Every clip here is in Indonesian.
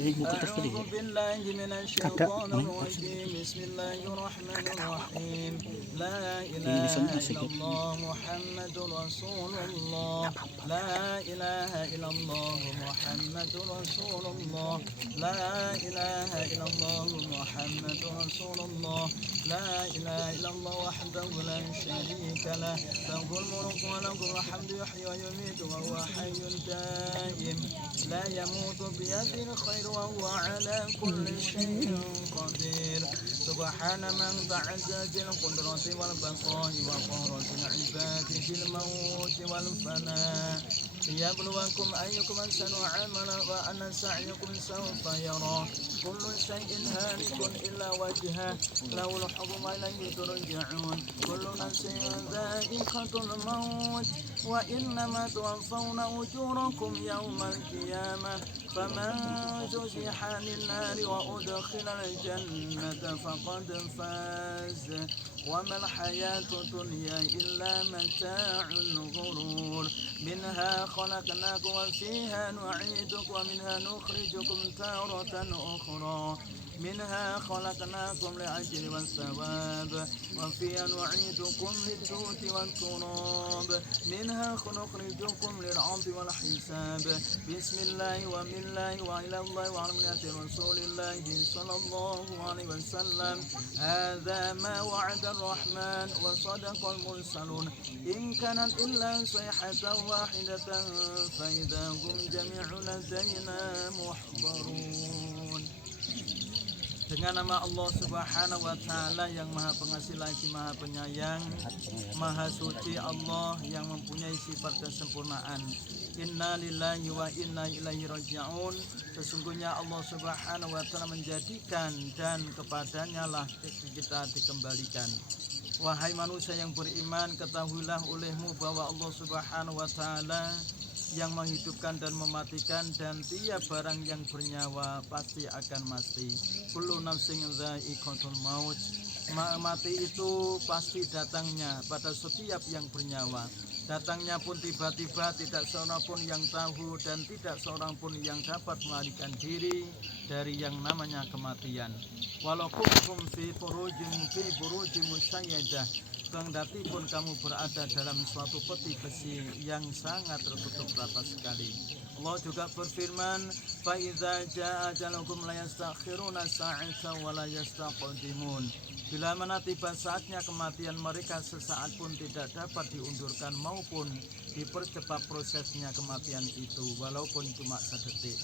أعوذ بالله من الشيطان الرجيم بسم الله الرحمن الرحيم لا إله إلا الله محمد رسول الله لا إله إلا الله محمد رسول الله لا إله إلا الله محمد رسول الله لا إله إلا الله وحده لا شريك له له الملك وله الحمد يحيي ويميت وهو حي دائم لا يموت بيده الخير وهو على كل شيء قدير سبحان من تعزز القدرة والبقاء وقهرة العباد في الموت والفناء ليبلوكم أيكم أحسن عملا وأن سعيكم سوف يرى كل شيء هالك إلا وجهه له الحكم وإليه ترجعون كل نفس ذائقة الموت وإنما توفون أجوركم يوم القيامة فمن زحزح عن النار وأدخل الجنة فقد فاز وما الحياة الدنيا إلا متاع الغرور منها خلقناكم وفيها نعيدكم ومنها نخرجكم تارة أخرى منها خلقناكم لأجل والثواب وفيها نعيدكم للدود والتراب منها نخرجكم للعرض والحساب بسم الله ومن الله وإلى الله وعلى ملة رسول الله صلى الله عليه وسلم هذا ما وعد الرحمن وصدق المرسلون إن كانت إلا صيحة واحدة فإذا هم جميع لدينا محضرون. Dengan nama Allah Subhanahu wa Ta'ala yang Maha Pengasih lagi Maha Penyayang, Maha Suci Allah yang mempunyai sifat kesempurnaan. Inna lillahi wa inna ilaihi raji'un. Sesungguhnya Allah Subhanahu wa Ta'ala menjadikan dan kepadanya lah kita dikembalikan. Wahai manusia yang beriman, ketahuilah olehmu bahwa Allah Subhanahu wa Ta'ala yang menghidupkan dan mematikan, dan tiap barang yang bernyawa pasti akan mati. Kullu nafsin dha'iqatul maut. Mati itu pasti datangnya pada setiap yang bernyawa. Datangnya pun tiba-tiba, tidak seorang pun yang tahu dan tidak seorang pun yang dapat melarikan diri dari yang namanya kematian. Walau kuntum fi burujin musayyadah, kendati pun kamu berada dalam suatu peti besi yang sangat tertutup rapat sekali. Allah juga berfirman, fa idza jaa ajalukum la yastakhiruna sa'atan wa la yastaqdimun. Bila mana tiba saatnya kematian mereka, sesaat pun tidak dapat diundurkan maupun dipercepat prosesnya kematian itu, walaupun cuma sedetik.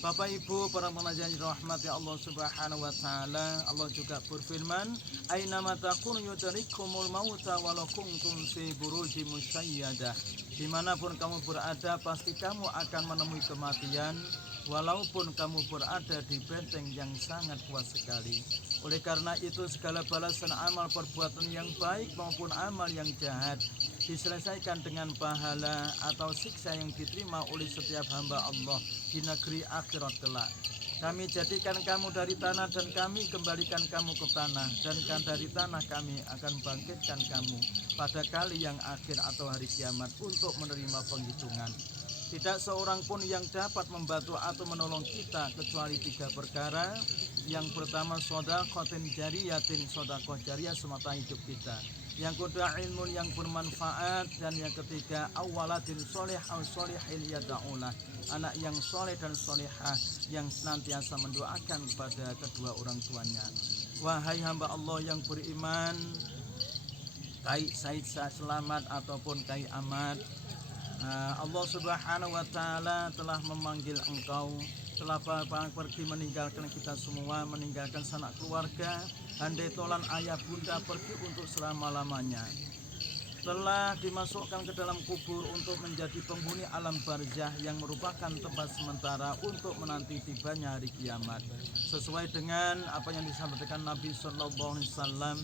Bapak Ibu para pengajian rahmati Allah Subhanahu wa Ta'ala, Allah juga berfirman, aina ma takunu yudrikumul mauta walau kuntum fi burujin musyayyadah. Dimanapun kamu berada, pasti kamu akan menemui kematian, walaupun kamu berada di benteng yang sangat kuat sekali. Oleh karena itu, segala balasan amal perbuatan yang baik maupun amal yang jahat diselesaikan dengan pahala atau siksa yang diterima oleh setiap hamba Allah di negeri akhirat kelak. Kami jadikan kamu dari tanah dan kami kembalikan kamu ke tanah, dan dari tanah kami akan bangkitkan kamu pada kali yang akhir atau hari kiamat untuk menerima penghitungan. Tidak seorang pun yang dapat membantu atau menolong kita kecuali 3 perkara. Yang pertama, shadaqatin jariyatin, sedekah jariah semata hidup kita. Yang kedua, ilmu yang bermanfaat. Dan yang ketiga, awalatin soleh au solehin yada'ulah, anak yang soleh dan solehah yang senantiasa mendoakan kepada kedua orang tuanya. Wahai hamba Allah yang beriman, Kai Said Selamat ataupun Kai Ahmad, Allah Subhanahu wa Ta'ala telah memanggil engkau, telah pergi meninggalkan kita semua, meninggalkan sanak keluarga, handai tolan ayah bunda, pergi untuk selama-lamanya. Telah dimasukkan ke dalam kubur untuk menjadi penghuni alam barzah yang merupakan tempat sementara untuk menanti tibanya hari kiamat. Sesuai dengan apa yang disampaikan Nabi Sallallahu Alaihi Wasallam,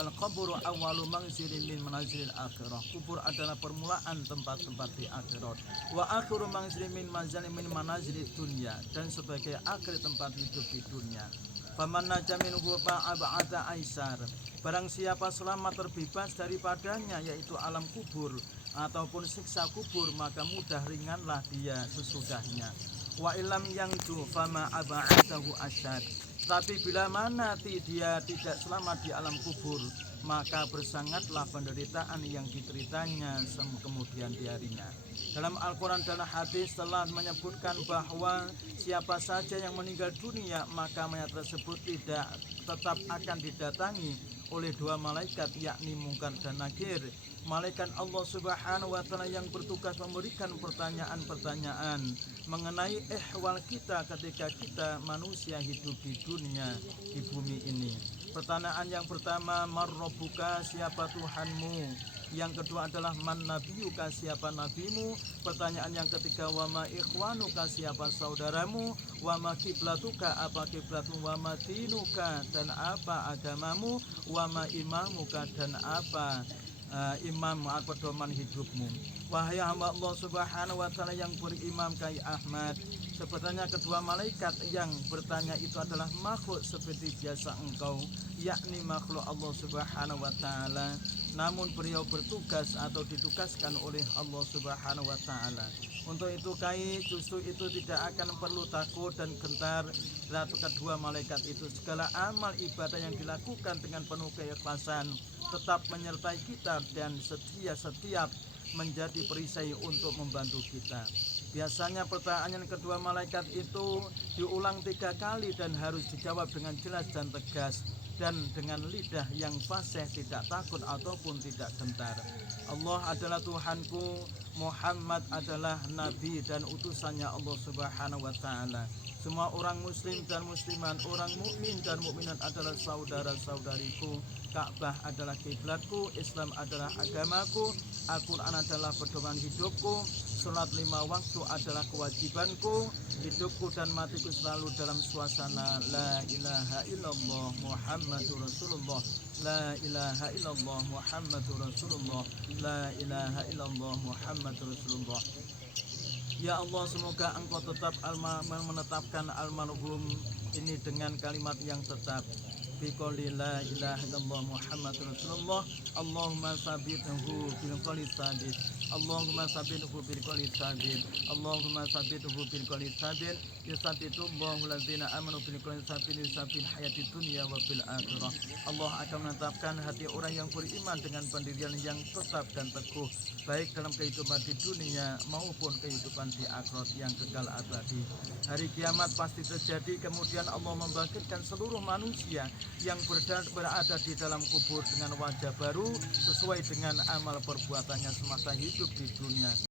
al-qabru awwalu manzilin min manazilil akhirah. Kubur adalah permulaan tempat-tempat di akhirat. Wa akhiru manzilin min manazilid dunya, dan sebagai akhir tempat hidup di dunia. Faman naja minhu ba'ada aisar. Barang siapa selamat terbebas daripadanya, yaitu alam kubur ataupun siksa kubur, maka mudah ringanlah dia sesudahnya. wa ilam yanju fama aba'adahu asyad. Tapi bila mana dia tidak selamat di alam kubur, maka bersangatlah penderitaan yang diteritanya kemudian di harinya. Dalam Al-Quran dan hadis telah menyebutkan bahwa siapa saja yang meninggal dunia, maka mayat tersebut tidak tetap akan didatangi oleh dua malaikat, yakni Munkar dan Nakir. Malaikat Allah Subhanahu wa Ta'ala yang bertugas memberikan pertanyaan-pertanyaan mengenai ihwal kita ketika kita manusia hidup di dunia, di bumi ini. Pertanyaan yang pertama, marrobuka, siapa Tuhanmu? Yang kedua adalah man nabiyuka, siapa nabimu? Pertanyaan yang ketiga, wama ikhwanuka, siapa saudaramu? Wama kiblatuka, apa kiblatmu? Wama dinuka, dan apa agamamu? Wama imamuka, dan apa imam atau pedoman hidupmu. Wahai hamba Allah Subhanahu wa Ta'ala yang berimam Kai Ahmad, sebenarnya kedua malaikat yang bertanya itu adalah makhluk seperti biasa engkau, yakni makhluk Allah Subhanahu wa Ta'ala, namun beliau bertugas atau ditugaskan oleh Allah Subhanahu wa Ta'ala. Untuk itu Kai justru itu tidak akan perlu takut dan gentar. Ratu kedua malaikat itu, segala amal ibadah yang dilakukan dengan penuh keikhlasan tetap menyertai kita dan setiap menjadi perisai untuk membantu kita. Biasanya pertanyaan kedua malaikat itu diulang 3 kali dan harus dijawab dengan jelas dan tegas dan dengan lidah yang fasih, tidak takut ataupun tidak gentar. Allah adalah Tuhanku, Muhammad adalah Nabi dan utusannya Allah Subhanahu wa Ta'ala. Semua orang muslim dan muslimat, orang mukmin dan mukminat adalah saudara-saudariku. Ka'bah adalah kiblatku, Islam adalah agamaku, Al-Quran adalah pedoman hidupku, sholat 5 waktu adalah kewajibanku, hidupku dan matiku selalu dalam suasana la ilaha illallah Muhammadur Rasulullah, la ilaha illallah Muhammadur Rasulullah, la ilaha illallah Muhammadur Rasulullah. Ya Allah, semoga Engkau tetap menetapkan almarhum ini dengan kalimat yang tetap. Biqouli la ilaha illallah Muhammadur Rasulullah. Allahumma sabithu bil qawli sabit. Allahumma sabithu bil qawli sabit. Allahumma sabithu bil qawli sabit. Yusabitullahu alladzina amanu bil qawli sabit yusabil hayati dunya wa bil akhirah. Allah akan menetapkan hati orang yang beriman dengan pendirian yang tetap dan teguh, baik dalam kehidupan di dunia maupun kehidupan di akhirat yang kekal abadi. Hari kiamat pasti terjadi, kemudian Allah membangkitkan seluruh manusia yang berada di dalam kubur dengan wajah baru sesuai dengan amal perbuatannya semasa hidup di dunia.